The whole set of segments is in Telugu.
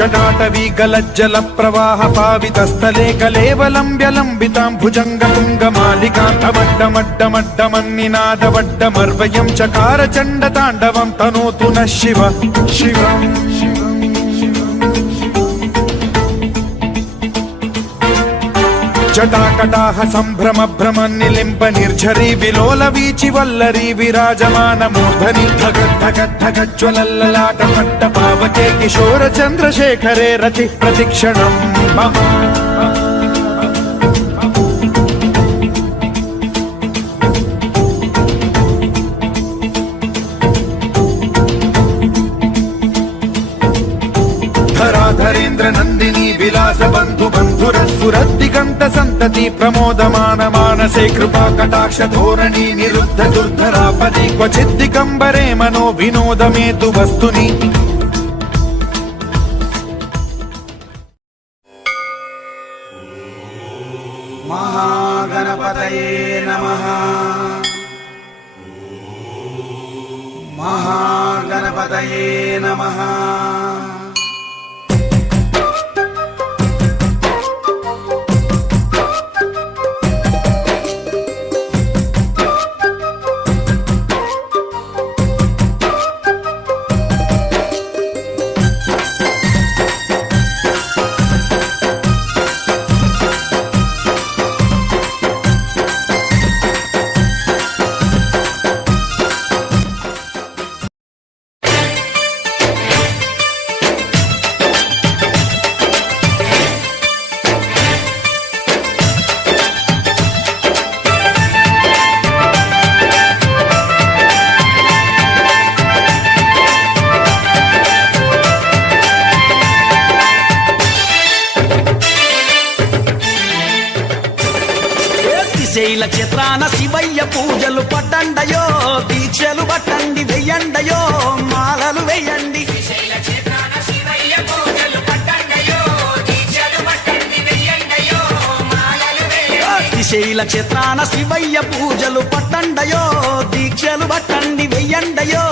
जटाटवी गलज्जल प्रवाह पावितस्थले कलेवलम्ब्यलम्बितां भुजङ्गतुङ्गमालिकान्तवड्डमड्डमड्डमन्निनादवड्डमर्वयं चकार चण्डताण्डवं तनोतु नः शिव शिवम् जटाकटाह सम्भ्रम भ्रमन्निलिम्ब निर्झरी विलोल वीचि वल्लरी विराजमान मूर्धनि धगद्धगद्धगज्ज्वलल्ललाट पट्ट पावके किशोर चन्द्रशेखरे रति प्रतिक्षणं मम धराधरेन्द्र नंदिनी विलास बंधु बंधुरस्फुरद्दिगंत संतति प्रमोदमान मानसे कृपा कटाक्ष धोरणी निरुद्ध दुर्धरापदि क्वचित् दिगंबरे मनो विनोदमेतु वस्तुनि महागणपतये नमः। महागणपतये नमः। శ్రీశైల క్షేత్రాన శివయ్య పూజలు పట్టండయో దీక్షలు పట్టండి వెయ్యండయో మాలలు వెయ్యండి శ్రీశైల క్షేత్రాన శివయ్య పూజలు పట్టండయో దీక్షలు పట్టండి వెయ్యండయో మాలలు వెయ్యండి శ్రీశైల క్షేత్రాన శివయ్య పూజలు పట్టండయో దీక్షలు పట్టండి వెయ్యండయో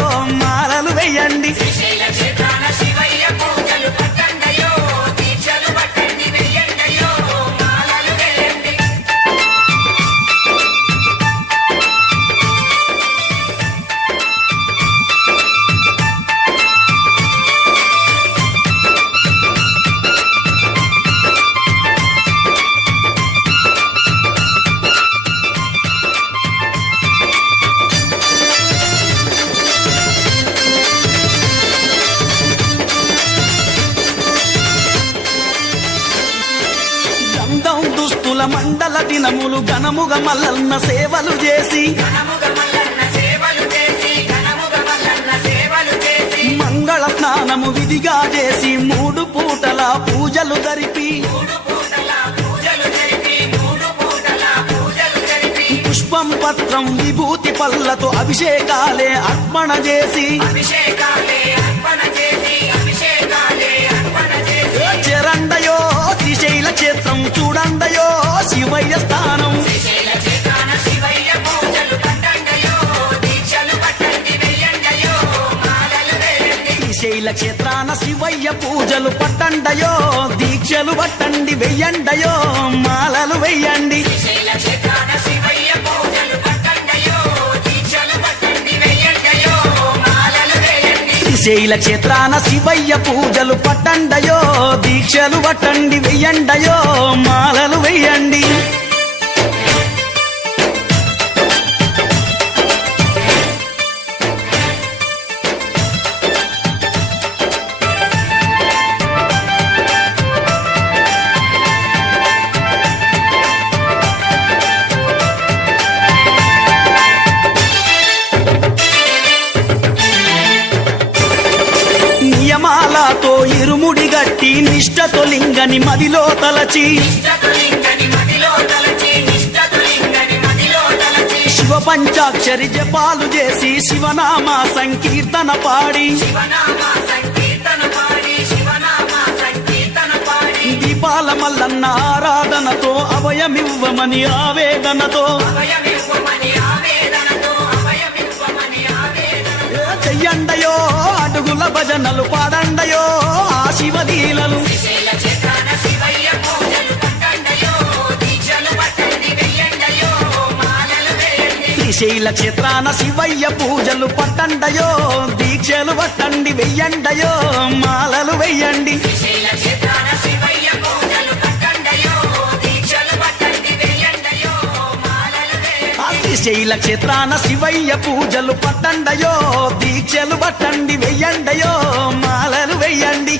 మాలలు వెయ్యండి శ్రీశైల క్షేత్రాన శివయ్య పూజలు పట్టండయో దీక్షలు పట్టండి వెయ్యండయో మాలలు వెయ్యండి మండల దినములు ఘనముగ మల్లన్న సేవలు చేసి మంగళ స్నానము విధిగా చేసి 3 పూటల పూజలు జరిపి పుష్పం పత్రం విభూతి పల్లతో అభిషేకాలే అర్పణ చేసి చెరండయో శ్రీశైల క్షేత్రం చూడండయో శివయ్య స్థానం శ్రీశైల క్షేత్రాన శివయ్య పూజలు పట్టండయో దీక్షలు పట్టండి వెయ్యండయో మాలలు వేయండి శ్రీశైల క్షేత్రాన శివయ్య పూజలు పట్టండయో దీక్షలు పట్టండి వెయ్యండయో మాలలు వెయ్యండి శ్రీశైల క్షేత్రాన శివయ్య పూజలు పట్టండయో దీక్షలు పట్టండి వెయ్యండయో మాలలు వేయండి శ్రీశైల క్షేత్రాన శివయ్య పూజలు పట్టండయో దీక్షలు పట్టండి వెయ్యండయో మాలలు వెయ్యండి మాలతో ఇరుముడి గట్టి నిష్టతో లింగని మదిలో తలచి శివ పంచాక్షరి జపాలు చేసి శివనామ సంకీర్తన పాడి దీపాల మల్లన్న ఆరాధనతో అభయమివ్వమని ఆవేదనతో చెయ్యండయో అడుగుల భజనలు పాడండయో ఆ శివలీలలు శ్రీశైల క్షేత్రాన శివయ్య పూజలు పట్టండయో దీక్షలు పట్టండి వెయ్యండయో మాలలు వెయ్యండి శ్రీశైల క్షేత్రాన శివయ్య పూజలు పట్టండయో దీక్షలు పట్టండి వెయ్యండయో మాలలు వెయ్యండి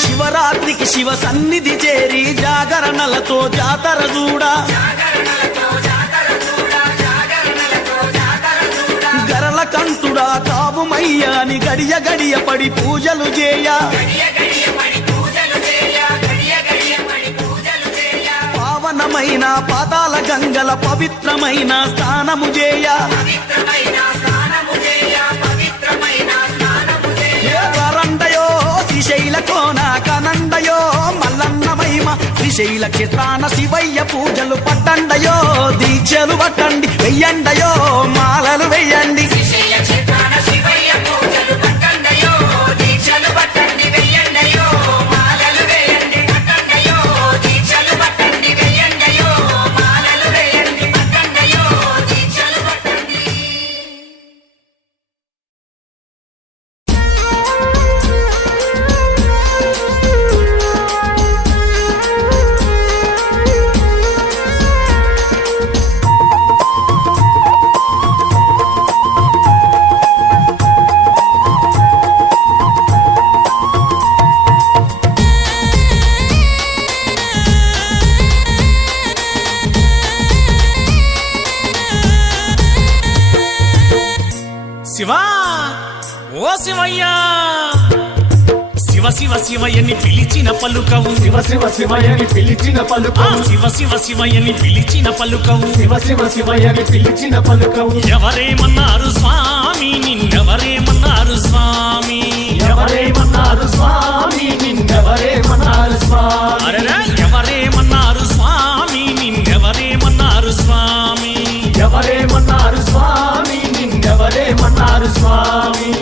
శివరాత్రికి శివ సన్నిధి చేరి జాగరణలతో జాతర చూడా గరల కంటుడా కావుమయ్యాని గడియ గడియ పడి పూజలు చేయ పావనమైన పాతాల గంగల పవిత్రమైన స్నానము చేయ వరండయో శ్రీశైల కోన కనండయో మల్లన్న మహిమ శ్రీశైల క్షేత్రాన శివయ్య పూజలు పట్టండయో దీక్షలు పట్టండి వెయ్యండయో మాలలు వెయ్యండి శివా ఓ శివయ్యా శివ శివ శివయ్యని పిలిచిన పలుకవు శివ శివ శివయ్యని పిలిచిన పలుకవు శివ శివ శివయ్యని పిలిచిన పలుకవు శివ శివ శివయ్యని పిలిచిన పలుకవు ఎవరేమన్నారు స్వామి నిన్నెవరేమన్నారు స్వామి ఎవరేమన్నారు స్వామి నిన్నెవరేమన్నారు స్వామి అరెరా ఎవరేమన్నారు స్వామి నిన్నెవరేమన్నారు స్వామి ఎవరేమన్నారు స్వామి నిన్నెవరేమన్నారు స్వామి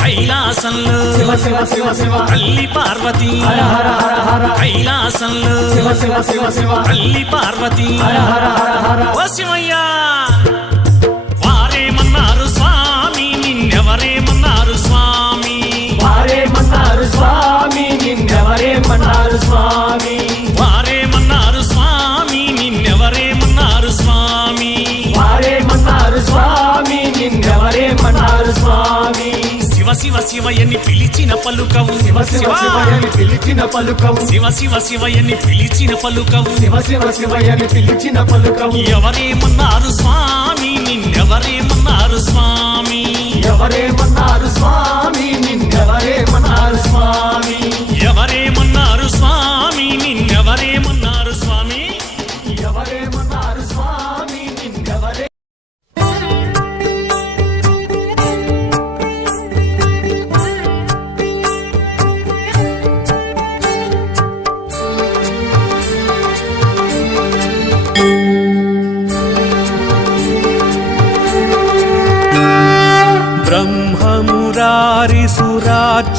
కైలాసంలో శివ శివ శివ శివ తల్లి పార్వతి హర హర హర హర కైలాసంలో శివ శివ శివ శివ తల్లి పార్వతి హర హర హర హర ఓ శివయ్యా వారేమన్నారు స్వామి నిన్నెవరేమన్నారు స్వామి వారేమన్నారు స్వామి నిన్నెవరేమన్నారు స్వామి వారేమన్నారు స్వామి నిన్నెవరేమన్నారు స్వామి వారేమన్నారు స్వామి నిన్నెవరేమన్నారు స్వామి శివ శివ శివయ్యని పిలిచిన పలుకవు శివ శివ శివయ్యని పిలిచిన పలుకవు శివ శివ శివయ్యని పిలిచిన పలుకవు శివ శివ శివయ్యని పిలిచిన పలుకవు ఎవరేమన్నారు స్వామి నిన్నెవరేమన్నారు స్వామి ఎవరేమన్నారు స్వామి నిన్నెవరేమన్నారు స్వామి ఎవరేమన్నారు స్వామి నిన్నెవరేమన్నారు స్వామి ఎవరేమన్నారు స్వామి నిన్నెవరే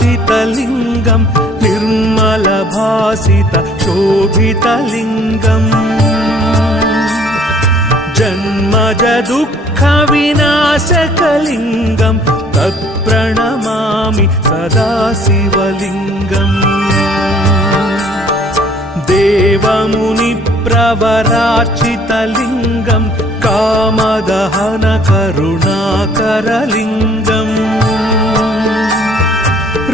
सदाशिवलिङ्गम् निर्मलभासित शोभितलिङ्गम् जन्मज दुःखविनाशकलिङ्गम् तत्प्रणमामि सदा शिवलिङ्गम् देवमुनिप्रवरार्चितलिङ्गम् कामदहन करुणाकरलिङ्गम्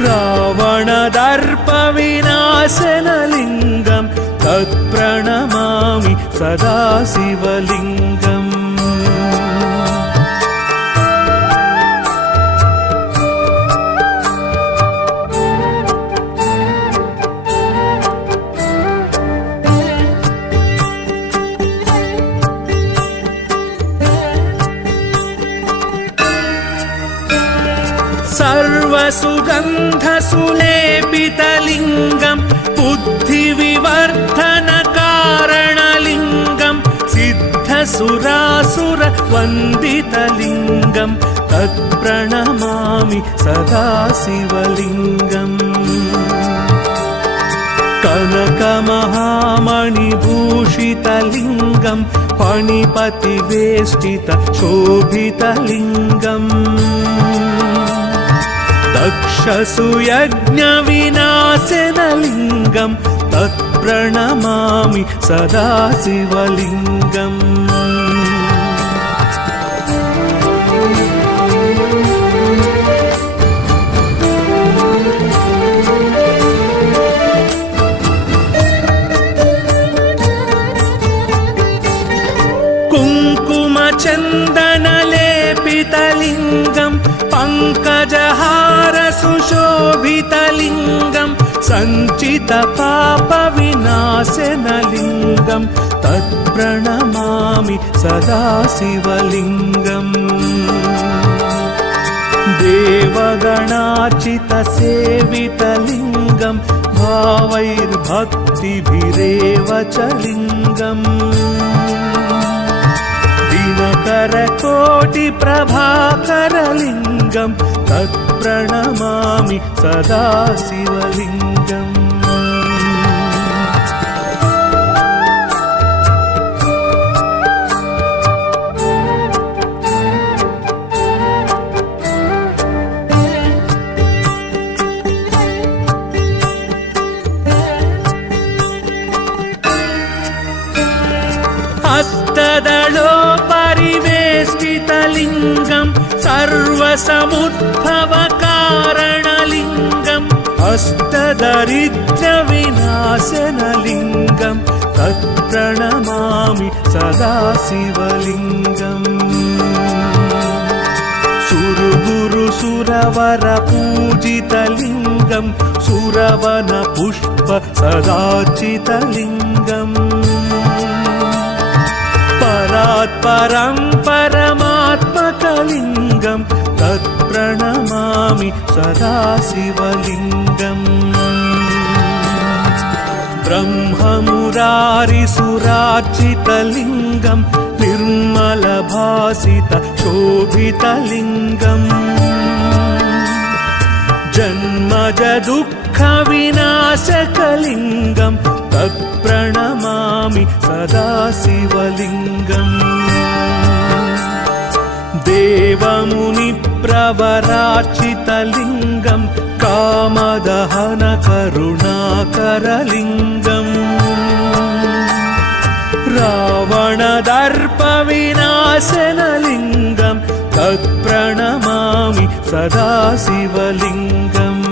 रावणदर्पविनाशनलिङ्गम् तत्प्रणमामि सदा शिवलिङ्गम् सर्वसुगन्धसुलेपितलिङ्गम् बुद्धिविवर्धनकारणलिङ्गम् सिद्धसुरासुरवन्दितलिङ्गम् तत्प्रणमामि सदा शिवलिङ्गम् कनकमहामणिभूषितलिङ्गम् फणिपतिवेष्टित शोभितलिङ्गम् दक्षसुयज्ञविनाशनलिङ्गम् तत्प्रणमामि सदा शिवलिङ्गम् कुङ्कुमचन्दनलेपितलिङ्गम् पङ्कजहार सुशोभितलिङ्गम् सञ्चितपापविनाशनलिङ्गम् तत्प्रणमामि सदा शिवलिङ्गम् देवगणार्चितसेवितलिङ्गम् भावैर्भक्तिभिरेव च लिङ्गम् दिनकरकोटिप्रभाकरलिङ्गम् तत्प्रणमामि सदा शिवलिङ्गम् हस्तदलोपरिवेष्टितलिङ्गम् सर्वसमुद्भवकारणलिङ्गम् अष्टदरिद्रविनाशनलिङ्गम् तत्प्रणमामि सदा शिवलिङ्गम् सुरगुरुसुरवरपूजितलिङ्गम् सुरवनपुष्प सदाचितलिङ्गम् परात्परं परमात्मकलिङ्गम् तत्प्रणमामि सदा शिवलिङ्गम् ब्रह्ममुरारिसुरार्चितलिङ्गम् निर्मलभासित शोभितलिङ्गम् जन्मज दुःखविनाशकलिङ्गम् तत्प्रणमामि सदा शिवलिङ्गम् देवमुनिप्रवरार्चितलिङ्गम् कामदहन करुणाकरलिङ्गम् रावणदर्पविनाशनलिङ्गम् तत्प्रणमामि सदा शिवलिङ्गम्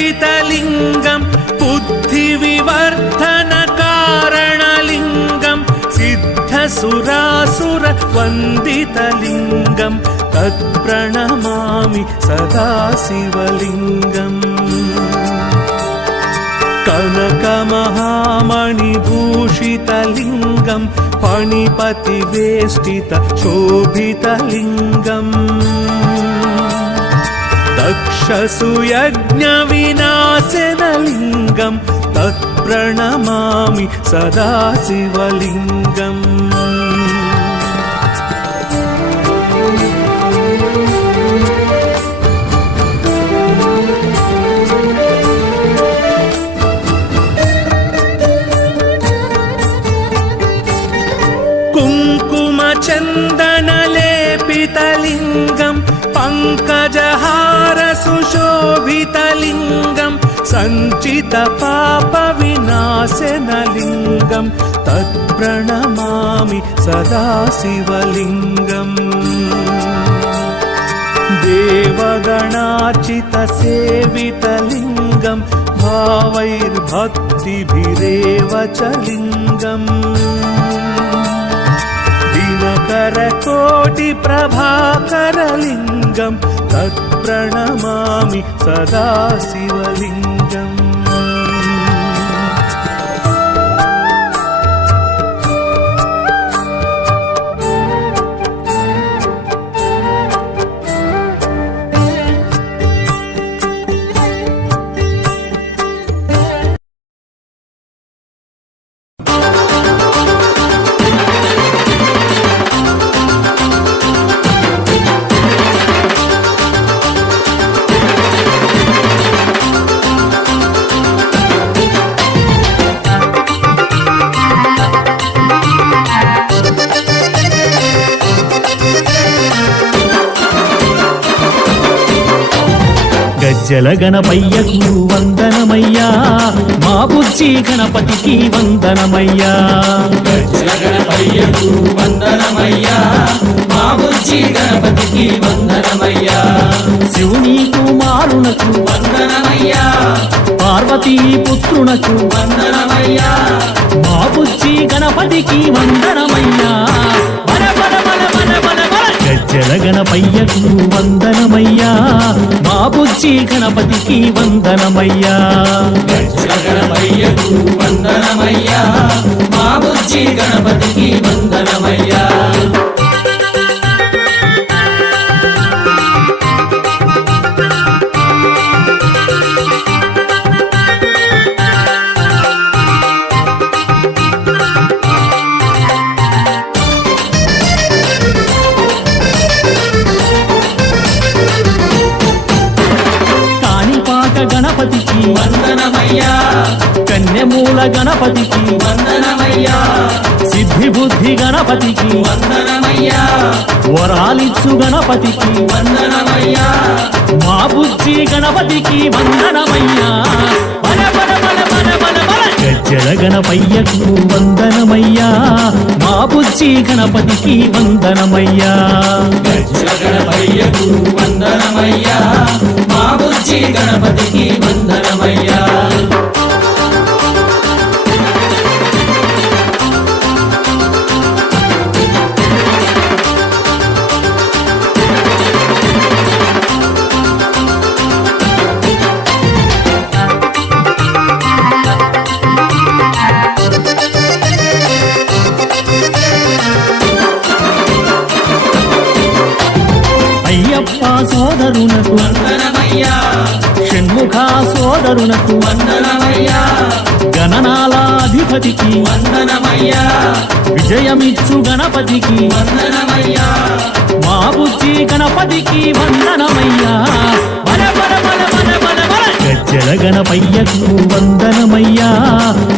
सर्वसुगन्धसुलेपितलिङ्गम् बुद्धिविवर्धनकारणलिङ्गम् सिद्धसुरासुरवन्दितलिङ्गम् तत्प्रणमामि सदा शिवलिङ्गम् कनकमहामणिभूषितलिङ्गम् ఫణిపతి వేష్టిత శోభితలింగం దక్షసుయజ్ఞ వినాశనలింగం తత్ప్రణమామి సదా శివలింగం चन्दनलेपितलिङ्गं पङ्कजहार सुशोभितलिङ्गं सञ्चितपापविनाशनलिङ्गं तत्प्रणमामि सदा शिवलिङ्गम् देवगणार्चितसेवितलिङ्गं भावैर्भक्तिभिरेव च लिङ्गम् दिनकरकोटिप्रभाकरलिङ्गं तत्प्रणमामि सदा शिवलिङ्गम् గజ్జల గణపయ్యకు వందనమయ్యా మా బుజ్జి గణపతికి వందనమయ్యా గజ్జల గణపయ్యకు వందనమయ్యా మా బుజ్జి గణపతికి వందనమయ్యా శివుని కుమారునకు వందనమయ్యా పార్వతీ పుత్రునకు వందనమయ్యా మా బుజ్జి గణపతికి వందనమయ్యా బల బల బల బల బల బల గజ్జల గణపయ్యకు వందనమయ్యా మా బుజ్జి గణపతికి వందనమయ్యా గజ్జల గణపయ్యకు వందనమయ్యా మా బుజ్జి గణపతికి వందనమయ్యా గణపతికి వందనమయ్యా కన్యమూల గణపతికి వందనమయ్యా సిద్ధి బుద్ధి గణపతికి వందనమయ్యా వరాలిచ్చు గణపతికి వందనమయ్యా మా బుజ్జి గణపతికి వందనమయ్యా బల బల బల బల బల బల గజ్జల గణపయ్యకు వందనమయ్యా మా బుజ్జి గణపతికి వందనమయ్యా గజ్జల గణపయ్యకు వందనమయ్యా మా బుజ్జి గణపతికి వందనమయ్యా అయ్యప్ప సోదరునకు వందనమయ్యా షణ్ముఖ సోదరునకు వందనమయ్యా గణనాలాధిపతికి వందనమయ్యా విజయమిచ్చు గణపతికి వందనమయ్యా మా బుజ్జి గణపతికి వందనమయ్యా బల బల బల బల బల బల గజ్జల గణపయ్యకు వందనమయ్యా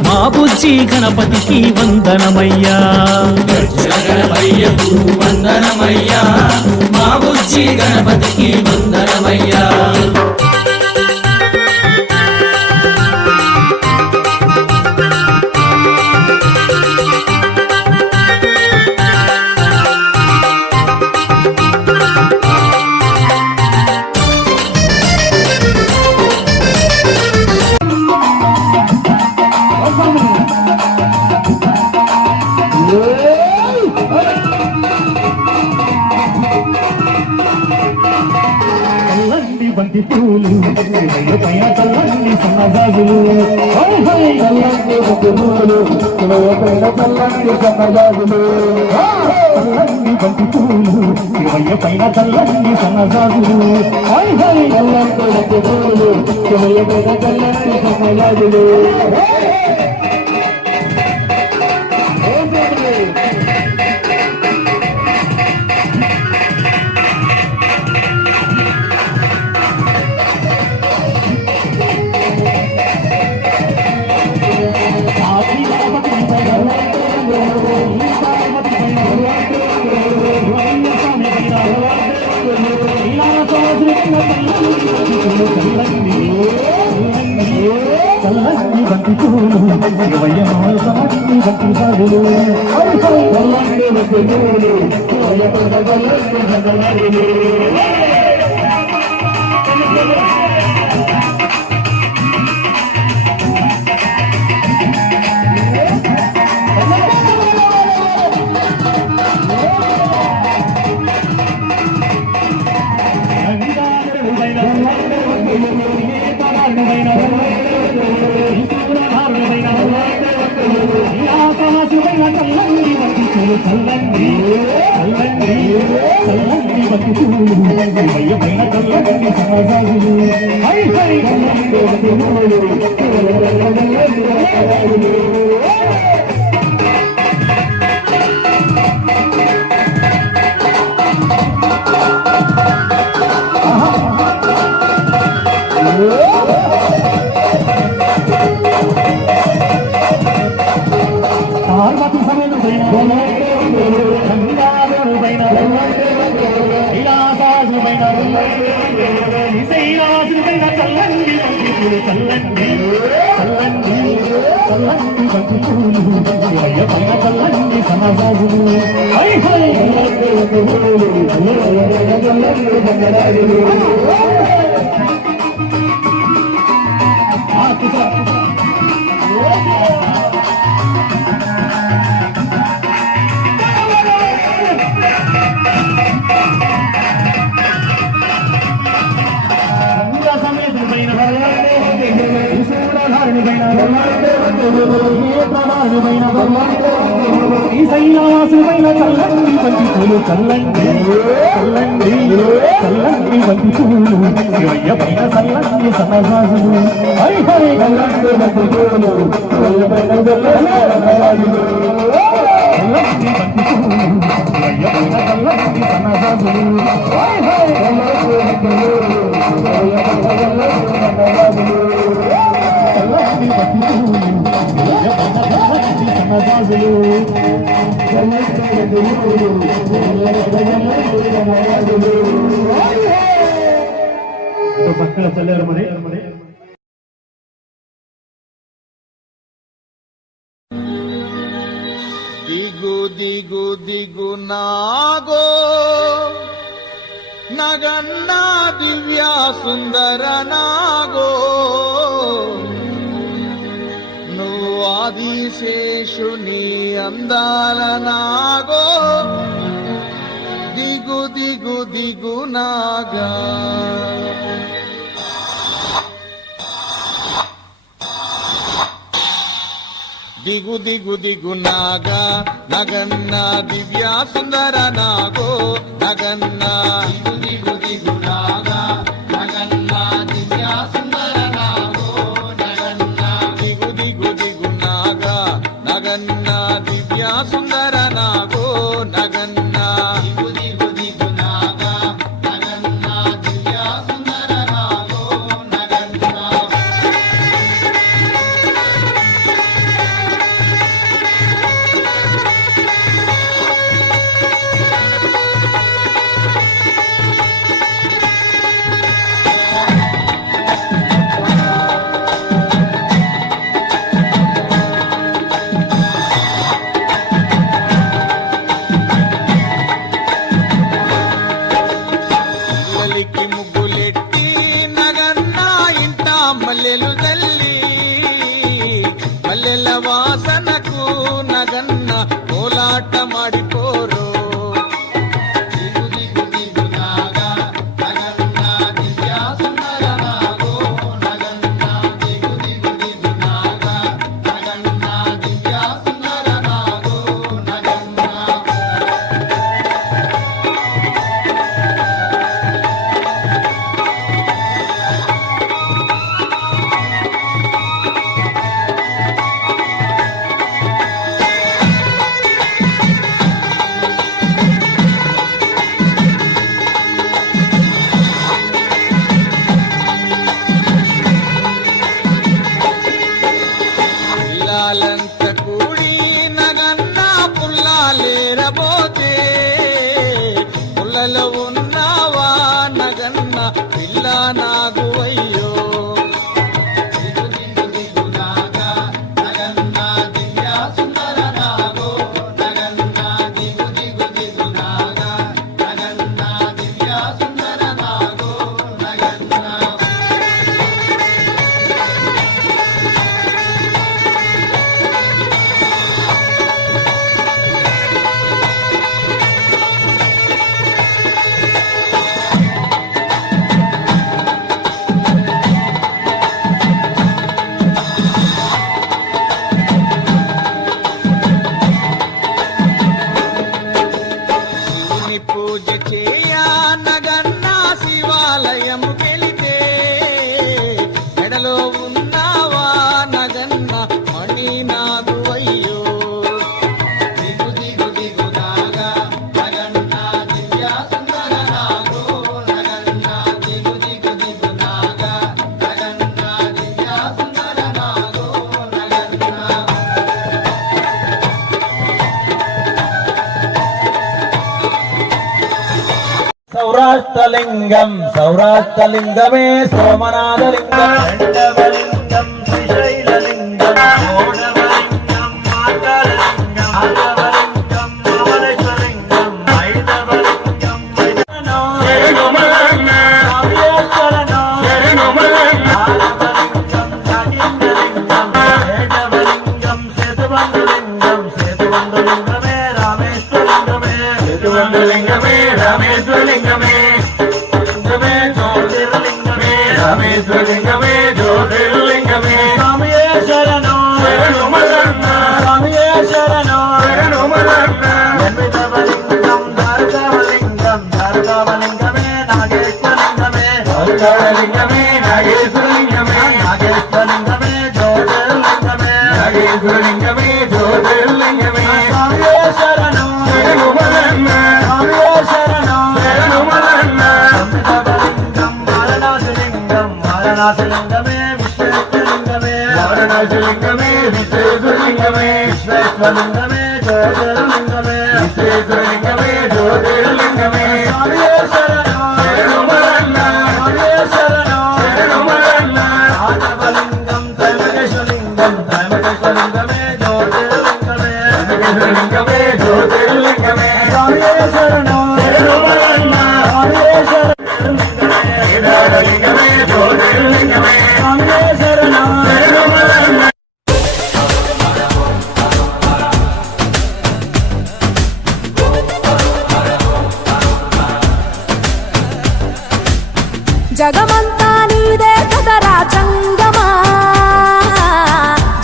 మా బుజ్జి గణపతికి వందనమయ్యా గజ్జల గణపయ్యకు వందనమయ్యా మా బుజ్జి గణపతికి వందనమయ్యా బంతి పూలు శివయ్య పైన చల్లని సన్నజాజులు చల్లని బంతి పూలు శివయ్య పైన చల్లని సన్నజాజులు చల్లని బంతి పూలు శివయ్య పైన చల్లని సన్నజాజులు చల్లని బంతి పూలు శివయ్య పైన చల్లని సన్నజాజులు చల్లని బంతి పూలు శివయ్య చల్లని బంతి సాగులు చల్లని బంతి పూలు శివయ్య చల్లని చల్లని బంతి పూలు శివయ్య పైన చల్లని సన్నజాజులు చల్లని బంతి పూలు పార్వతి సమేతుడైన గంగాధరుడైన కైలాసాసుడైన శ్రీరాజుడైన చల్లని బంతి పూలు చల్లని బంతి పూలు శివయ్య పైన చల్లని సన్నజాజులు శ్రీశైలాసుడైన చల్లని బంతి పూలు చల్లని బంతి పూలు శివయ్య పైన చల్లని సన్నజాజులు చల్లని బంతి పూలు శివయ్య పైన చల్లని సన్నజాజులు పక్కన చల్లారు మరి దిగు దిగు దిగు నాగో నగన్నా దివ్యా సుందర నాగో నువ్వు ఆదిశేషుని అందాల నాగో దిగు దిగు దిగు నాగా దిగు దిగు దిగు నాగా నగన్న దివ్యా సుందర నాగో నగన్న దిగు దిగు దిగు నాగా నగన్న దివ్యా సుందర నాగో నగన్న దిగు దిగు దిగు నాగా నగన్న దివ్యా సుందర నాగో నగన్న దిగు దిగు దిగు నాగా నగన్న దివ్యా సుందర నాగో నగన్న మల్లెలు తల్లి మల్లెల వాసనకు నగన్న కోలాట మాడిపోరు దిగు దిగు దిగు నాగా నగన్న దివ్యా నాగువయ్యో పూజ చేయా నగన్న శివాలయం వెళితే ఎడలో ఉన్నావా నగన్న మణి నాగువయ్యో దిగు దిగు దిగు నాగా నగన్న దివ్య సుందర నాగో నగన్న దిగు దిగు దిగు నాగా నగన్న దివ్య సుందర నాగో నగన్న సౌరాష్ట్రలింగం సౌరాష్ట్రలింగమే సోమనాథలింగం రెండవలింగం శ్రీశైలలింగం మూడవలింగం మాతరలింగం నాలుగవలింగం అమరేశ్వరలింగం ఐదవలింగం శరణమలన్న ఆరవలింగం నాగేంద్రలింగం ఏడవలింగం సేతుబంధులింగం సేతుబంధులింగమే రామేశ్వరలింగమే సేతుబంధులింగమే రామేశ్వరలింగమే లింగమే జ్యోతిర్లింగమే రామేశ్వరలింగమే జ్యోతిర్లింగమే స్వామియే శరణం శరణమలన్న స్వామియే శరణం శరణమలన్న ఎనిమిదవలింగం భార్గవలింగం భార్గవలింగమే నాగేశ్వరలింగమే భార్గవలింగమే నాగేశ్వరలింగమే నాగేశ్వరలింగమే జ్యోతిర్లింగమే నాగేశ్వరలింగమే జ్యోతిర్లింగమే స్వామియే శరణం శరణమలన్న స్వామియే శరణం శరణమలన్న అమృతలింగం వారణాసిలింగం వారణాసిలింగమే విశ్వేశ్వరలింగమే వారణాసిలింగమే విశ్వేశ్వరలింగమే విశ్వేశ్వరలింగమే జ్యోతిర్లింగమే విశ్వేశ్వరలింగమే జ్యోతిర్లింగమే స్వామియే శరణం శరణమలన్న స్వామియే శరణం శరణమలన్న ఆనవలింగం త్రైమకేశ్వరలింగం త్రైమకేశ్వరలింగమే జ్యోతిర్లింగమే త్రైమకేశ్వరలింగమే జ్యోతిర్లింగమే స్వామియే శరణం శరణమలన్న స్వామియే శరణం లింగమే జ్యోతిర్లింగమే స్వామియే శరణం శరణమలన్న జగమంతా నీదే కదరా చంగమా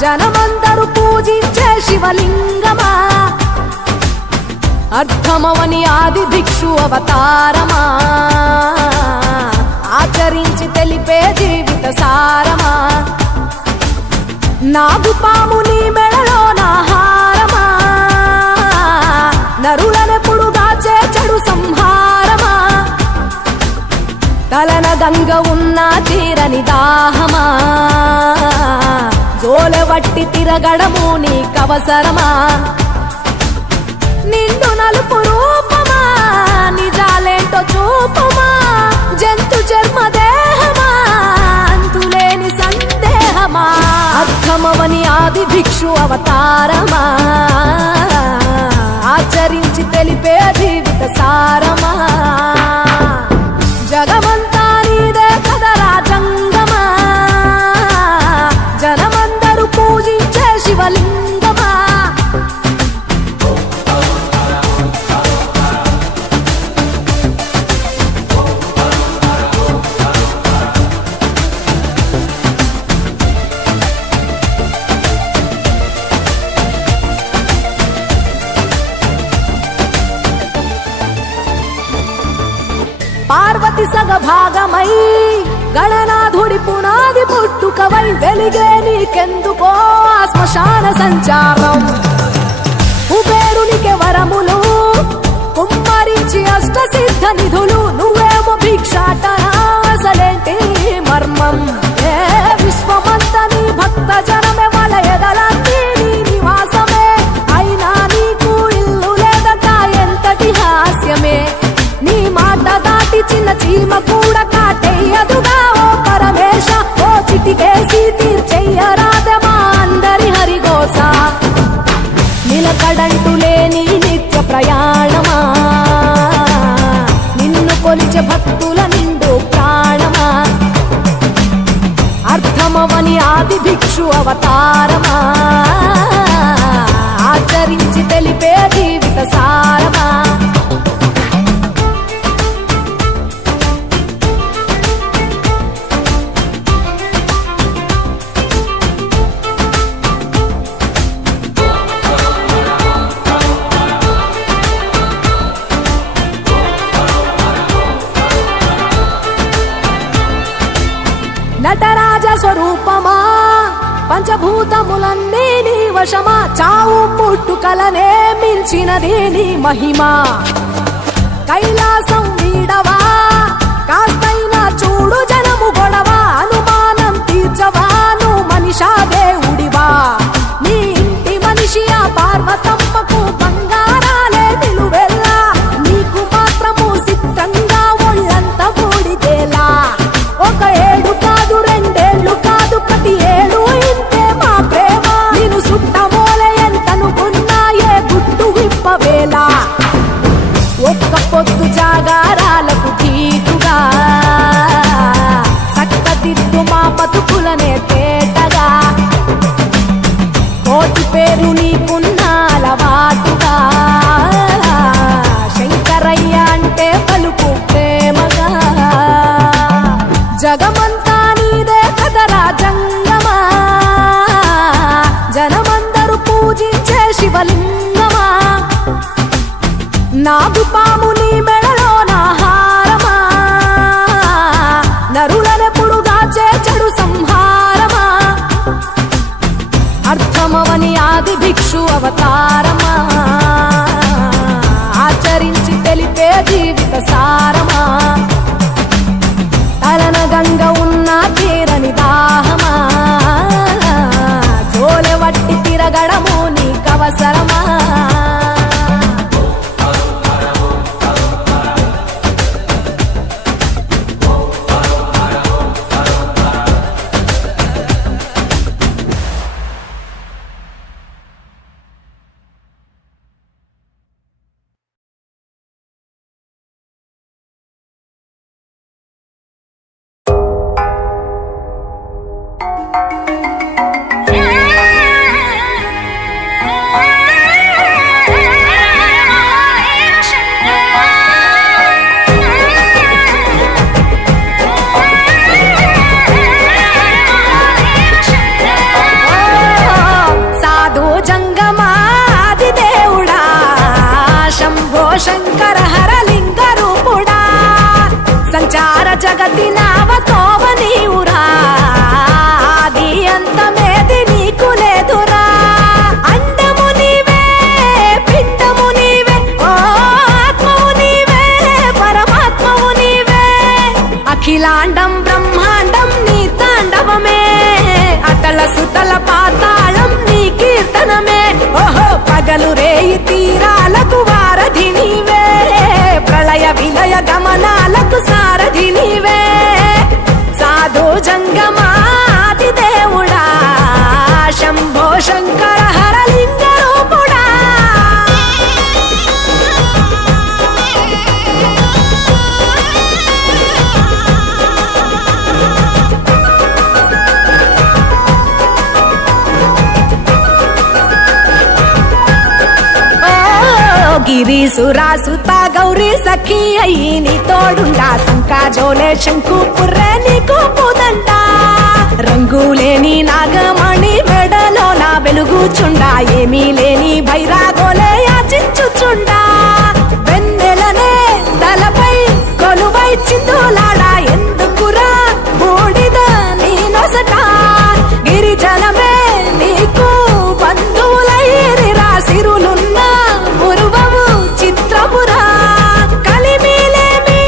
జనమందరూ పూజించే శివలింగమా అర్థమవని ఆది భిక్షు అవతారమా ఆచరించి తెలిపే జీవిత సారమా నాగుపాము నీ మెడలో నాహారమా నరులనెప్పుడు గాచే చెడు సంహారమా తలన గంగ ఉన్న తీరని దాహమా జోలవట్టి తిరగడము నీకవసరమా నిండు నలుపు రూపమా నిజాలేంటో చూపమా జంతు చర్మ దేహమా అంతులేని సందేహమా అర్థమవని ఆది భిక్షు అవతారమా ఆచరించి తెలిపే జీవిత సారమా జగమంతా నీదే కదరా జంగమా జనమందరూ పూజించే శివలింగమా పార్వతి సగభాగమై గణనాథుడి పునాది పుట్టుకవై వెలిగే నీకెందుకో ఆ శ్మశాన సంచారం కుబేరునికి వరములు కుమ్మరించి అష్ట సిద్ధ నిధులు నువ్వేమో భిక్షాటన అసలేంటి మర్మం ఏ విశ్వమంత నీ భక్త జనమే వల ఎదలన్నీ నీ నివాసమే అయినా నీకు ఇల్లు లేదట ఎంతటి హాస్యమే నీ మాట దాటి చిన్న చీమ కూడా కాటేయదుగా భిక్షు అవతారమా ఆచరించి తెలిపే జీవిత సారమా నటరాజ స్వరూపమా పంచభూతములన్నీ నీ వశమా చావు పుట్టుకలనే మించినది నీ మహిమా కైలాసం వీడవా కాస్తైనా చూడు జనము గొడవ అనుమానం తీర్చవా నువ్వు మనిషా దేవుడివా నీ ఇంటి మనిషి ఆ పార్వతమ్మకు బంగారాలే నిలువెల్లా నీకు మాత్రము సిద్ధంగా ఒళ్ళంత మూడిదేలా ఒక ఏడు కాదు రెండేళ్లు కాదు ప్రతి ఏడు ఇంతే మా ప్రేమ నేను సుట్టమోలే ఎంతనుకున్నా ఏ గుట్టు విప్పవేలా ఒక్క పొద్దు జాగారాలకు తీటుగా చక్కదిద్దు మా బతుకులనే తేటగా కోటి పేరు నీకున్న అలవాటుగా శంకరయ్య అంటే పలుకు ప్రేమగా జగమంతా నీదే కదరా జంగమా జనమందరూ పూజించే శివలింగమా నాగు పాము నీ మెడలో నా హారమా నరులనెప్పుడు గాచే చెడు సంహారమా అర్థమవని ఆది భిక్షు అవతారమా ఆచరించి తెలిపే జీవిత సారమా తలన గంగ ఉన్న తీరని దాహమా జోలె వట్టి తిరగడము నీకవసరమా శంకర హరలింగ రూపుడా సంచార జగతి నావతోవ నీవురా ఆది అంతమేది నీకు లేదురా అండము నీవే పిండము నీవే ఓ ఆత్మవు నీవే పరమాత్మవు నీవే అఖిలాండం బ్రహ్మాండం నీ తాండవమే అతల సుతల పాతాళం నీ కీర్తనమే ఓహో పగలు రేయి తీరాలకు వారధి నీవే ప్రళయ విలయ గమనాలకు సారథి నీవే సాధు జంగమాది దేవుడా శంభో శంకర హరలింగ రూపుడా గిరీసురాసుత గౌరీ సఖీ అయ్యి నీ తోడుండా సంకా జోలే శంకు పుర్రే నీకు పుదండ రంగులేని నాగమణి మెడలో నా వెలుగుచుండా ఏమీ లేని భైరాగోలే యాచించుచుండా వెన్నెలనే తలపై కొలువై చిందులాడా ఎందుకురా బూడిద నీ నొసట గిరిజనమే నీకు బంధువులైరిరా సిరులున్న మురువవు చిత్రపురా కలిమిలేమి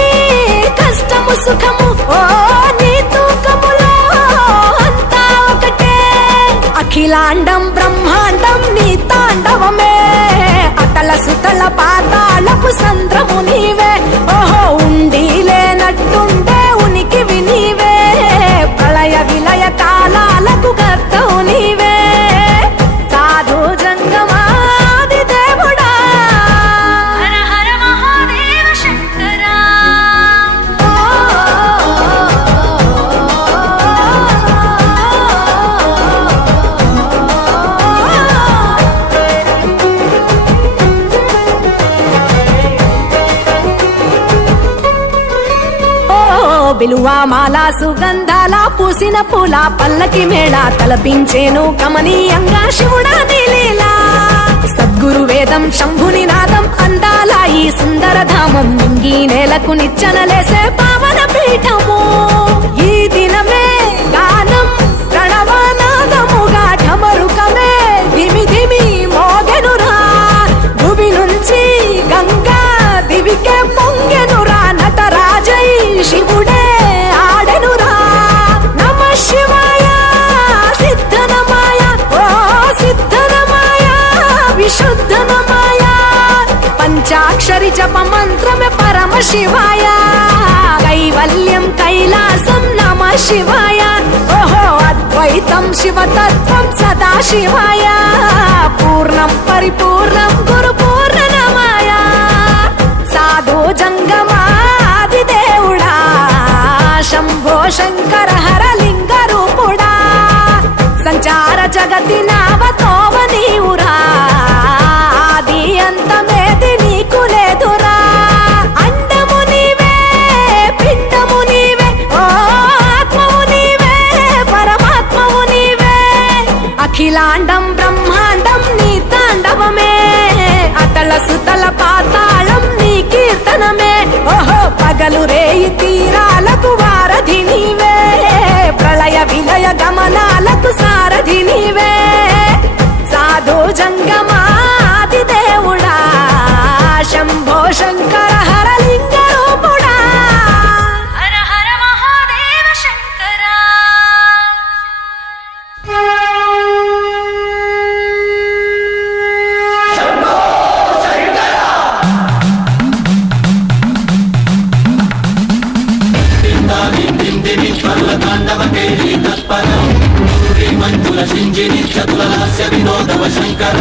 కష్టము సుఖము ఓ నీ తూకములో అంతా ఒకటే అఖిలాండం బ్రహ్మాండం నీ తాండవమే అతల సుతల పాతాళపు సంద్రము నీవే ఓహో ఉండి లేనట్టుండే ఉనికివి నీవే ప్రళయ విలయ కాలాలకు కర్తవు నీవే సాధు జంగమాది దేవుడా హర హర మహాదేవ శంకరా విలువ మాల సుగంధాల పూసిన పూల పల్లకి మేళ తలపించేను కమనీయంగా శివుడా నీలీలా సద్గురు వేదం శంభుని నాదం అందాల ఈ సుందర ధామం నింగి నేలకు నిచ్చనలేసే పావన పీఠము ఈ దినమే గానం ప్రణవనాదముగా ఢమరుకమే ధిమి ధిమి మోగెనురా భువి నుంచి గంగా దివికే పొంగెనురా నటరాజై శివుడే ఆడెనురా నమ శివాయ సిద్ధనమాయ ఓ సిద్ధనమాయ విశుద్ధనమాయ పంచాక్షరి జప మంత్రమే పరమ శివాయ కైవల్యం కైలాసం నమ శివాయ ఓహో అద్వైతం శివతత్వం సదా శివాయ పూర్ణం పరిపూర్ణం గురు పూర్ణనమాయ సాధు జంగమాది దేవుడా శంభో శంకర హర లింగ రూపుడా సంచార జగతి నావతోవ నీవురా ఆది అంతమేది నీకు లేదురా అండము నీవే పిండము నీవే ఓ ఆత్మవు నీవే పరమాత్మవు నీవే అఖిలాండం బ్రహ్మాండం నీ తాండవమే అతల సుతల పాతాళం నీ కీర్తనమే ఓహో పగలు రేయి తీరాలకు వారధి నీవే ప్రళయ విలయ గమనాలకు సారథి నీవే సాధు జంగమాది దేవుడా శంభో శంకర హర లింగ రూపుడా హర హర మహాదేవ శంకరా మంజుల సింజిని చతుల హాస్య వినోదవ శంకర